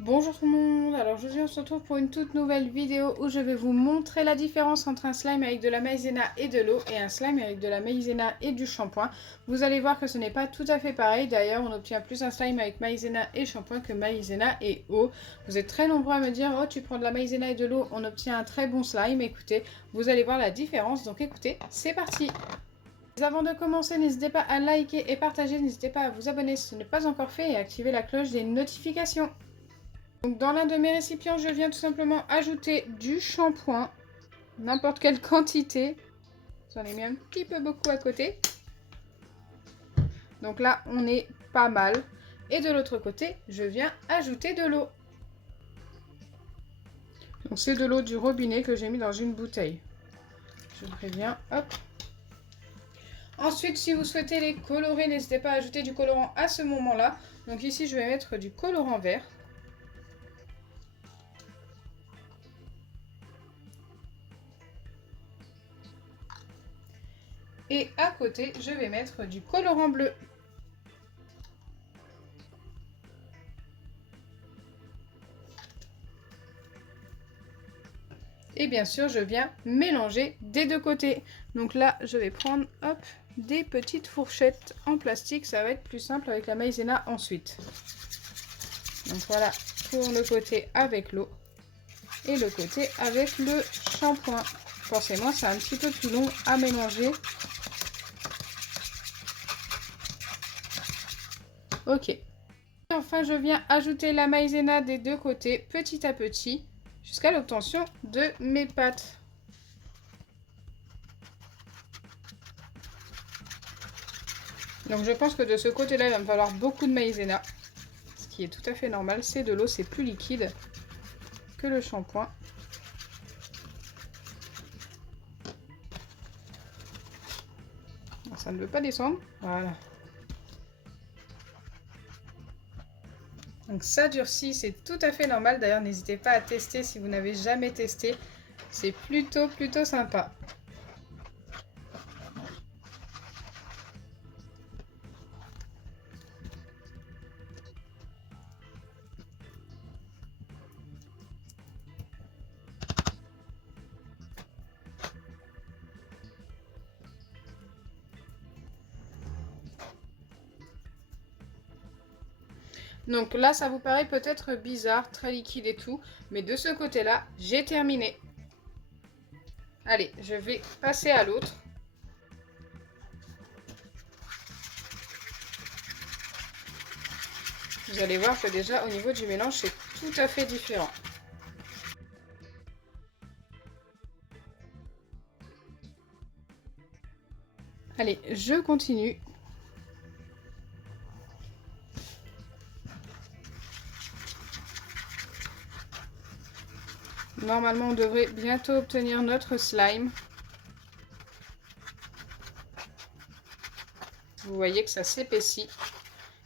Bonjour tout le monde, alors aujourd'hui on se retrouve pour une toute nouvelle vidéo où je vais vous montrer la différence entre un slime avec de la maïzena et de l'eau et un slime avec de la maïzena et du shampoing. Vous allez voir que ce n'est pas tout à fait pareil, d'ailleurs on obtient plus un slime avec maïzena et shampoing que maïzena et eau. Vous êtes très nombreux à me dire « Oh tu prends de la maïzena et de l'eau, on obtient un très bon slime ». Écoutez, vous allez voir la différence, donc écoutez, c'est parti. Avant de commencer, n'hésitez pas à liker et partager, n'hésitez pas à vous abonner si ce n'est pas encore fait et à activer la cloche des notifications. Donc dans l'un de mes récipients, je viens tout simplement ajouter du shampoing, n'importe quelle quantité. J'en ai mis un petit peu beaucoup à côté. Donc là, on est pas mal. Et de l'autre côté, je viens ajouter de l'eau. Donc c'est de l'eau du robinet que j'ai mis dans une bouteille. Je préviens, hop. Ensuite, si vous souhaitez les colorer, n'hésitez pas à ajouter du colorant à ce moment-là. Donc ici, je vais mettre du colorant vert. Et à côté, je vais mettre du colorant bleu. Et bien sûr, je viens mélanger des deux côtés. Donc là, je vais prendre hop, des petites fourchettes en plastique. Ça va être plus simple avec la maïzena ensuite. Donc voilà, pour le côté avec l'eau et le côté avec le shampoing. Forcément, c'est un petit peu plus long à mélanger. Ok. Et enfin, je viens ajouter la maïzena des deux côtés, petit à petit, jusqu'à l'obtention de mes pâtes. Donc je pense que de ce côté-là, il va me falloir beaucoup de maïzena. Ce qui est tout à fait normal, c'est de l'eau, c'est plus liquide que le shampoing. Ça ne veut pas descendre. Voilà. Donc ça durcit, c'est tout à fait normal. D'ailleurs, n'hésitez pas à tester si vous n'avez jamais testé. C'est plutôt sympa. Donc là, ça vous paraît peut-être bizarre, très liquide et tout. Mais de ce côté-là, j'ai terminé. Allez, je vais passer à l'autre. Vous allez voir que déjà, au niveau du mélange, c'est tout à fait différent. Allez, je continue. Normalement, on devrait bientôt obtenir notre slime. Vous voyez que ça s'épaissit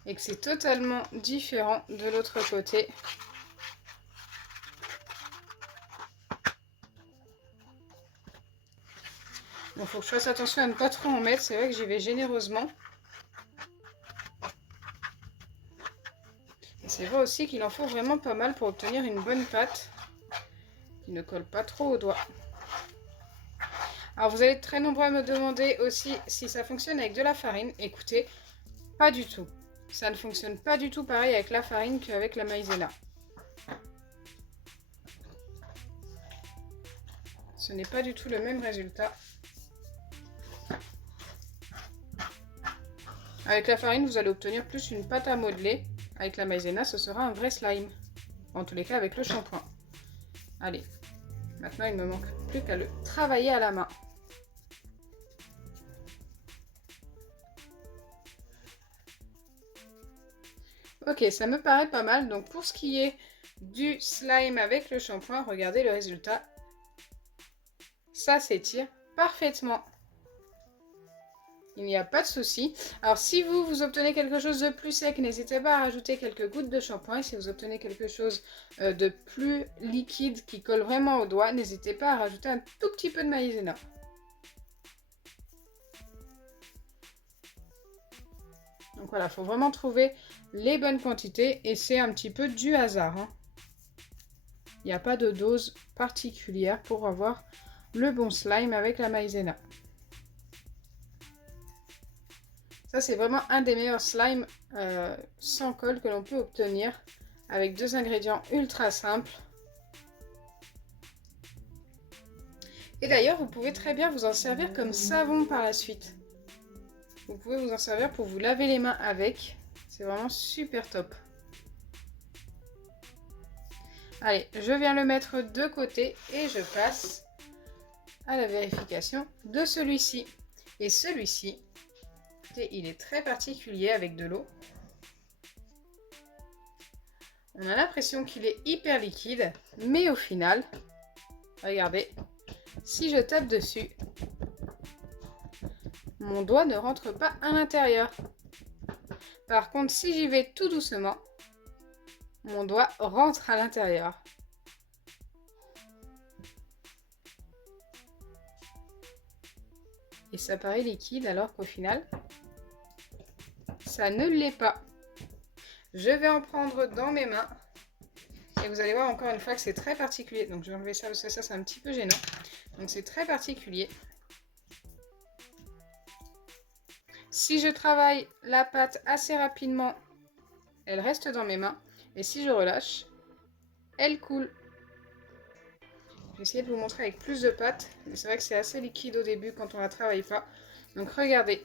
et que c'est totalement différent de l'autre côté. Bon, faut que je fasse attention à ne pas trop en mettre. C'est vrai que j'y vais généreusement. Et c'est vrai aussi qu'il en faut vraiment pas mal pour obtenir une bonne pâte qui ne colle pas trop aux doigts. Alors vous allez être très nombreux à me demander aussi si ça fonctionne avec de la farine. Écoutez, pas du tout. Ça ne fonctionne pas du tout pareil avec la farine qu'avec la maïzena. Ce n'est pas du tout le même résultat. Avec la farine, vous allez obtenir plus une pâte à modeler. Avec la maïzena, ce sera un vrai slime. En tous les cas, avec le shampoing. Allez, maintenant il ne me manque plus qu'à le travailler à la main. Ok, ça me paraît pas mal. Donc pour ce qui est du slime avec le shampoing, regardez le résultat. Ça s'étire parfaitement. Il n'y a pas de souci. Alors si vous obtenez quelque chose de plus sec, n'hésitez pas à rajouter quelques gouttes de shampoing. Et si vous obtenez quelque chose de plus liquide qui colle vraiment au doigt, n'hésitez pas à rajouter un tout petit peu de maïzena. Donc voilà, il faut vraiment trouver les bonnes quantités et c'est un petit peu du hasard, hein. Il n'y a pas de dose particulière pour avoir le bon slime avec la maïzena. Ça, c'est vraiment un des meilleurs slimes sans colle que l'on peut obtenir avec 2 ingrédients ultra simples. Et d'ailleurs, vous pouvez très bien vous en servir comme savon par la suite. Vous pouvez vous en servir pour vous laver les mains avec. C'est vraiment super top. Allez, je viens le mettre de côté et je passe à la vérification de celui-ci. Et celui-ci, il est très particulier avec de l'eau. On a l'impression qu'il est hyper liquide, mais au final, regardez, si je tape dessus, mon doigt ne rentre pas à l'intérieur. Par contre, si j'y vais tout doucement, mon doigt rentre à l'intérieur. Et ça paraît liquide alors qu'au final, ça ne l'est pas. Je vais en prendre dans mes mains. Et vous allez voir encore une fois que c'est très particulier. Donc je vais enlever ça parce que ça c'est un petit peu gênant. Donc c'est très particulier. Si je travaille la pâte assez rapidement, elle reste dans mes mains. Et si je relâche, elle coule. Je vais essayer de vous montrer avec plus de pâte. C'est vrai que c'est assez liquide au début quand on ne la travaille pas. Donc regardez.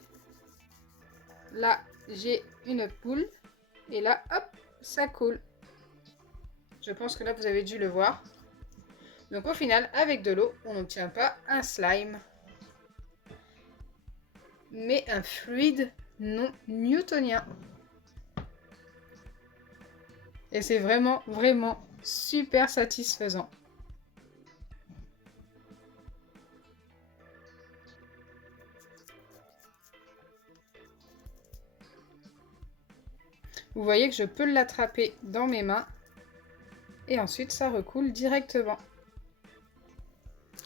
Là, j'ai une poule. Et là, hop, ça coule. Je pense que là, vous avez dû le voir. Donc au final, avec de l'eau, on n'obtient pas un slime, mais un fluide non newtonien. Et c'est vraiment, vraiment super satisfaisant. Vous voyez que je peux l'attraper dans mes mains. Et ensuite, ça recoule directement.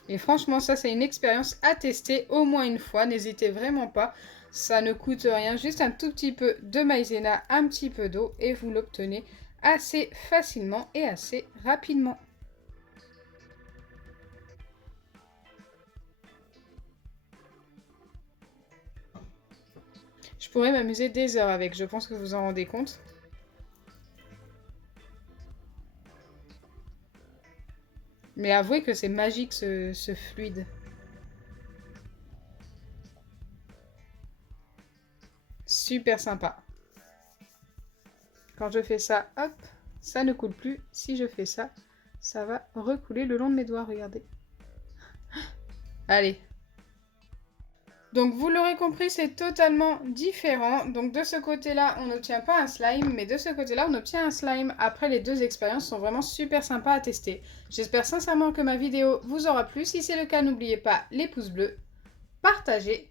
Et franchement, ça, c'est une expérience à tester au moins une fois. N'hésitez vraiment pas. Ça ne coûte rien. Juste un tout petit peu de maïzena, un petit peu d'eau. Et vous l'obtenez assez facilement et assez rapidement. Je pourrais m'amuser des heures avec. Je pense que vous vous en rendez compte. Mais avouez que c'est magique ce fluide. Super sympa. Quand je fais ça, hop, ça ne coule plus. Si je fais ça, ça va recouler le long de mes doigts, regardez. Allez. Donc vous l'aurez compris, c'est totalement différent. Donc de ce côté-là, on n'obtient pas un slime, mais de ce côté-là, on obtient un slime. Après, les deux expériences sont vraiment super sympas à tester. J'espère sincèrement que ma vidéo vous aura plu. Si c'est le cas, n'oubliez pas les pouces bleus, partagez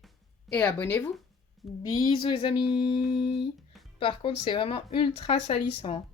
et abonnez-vous. Bisous les amis. Par contre, c'est vraiment ultra salissant.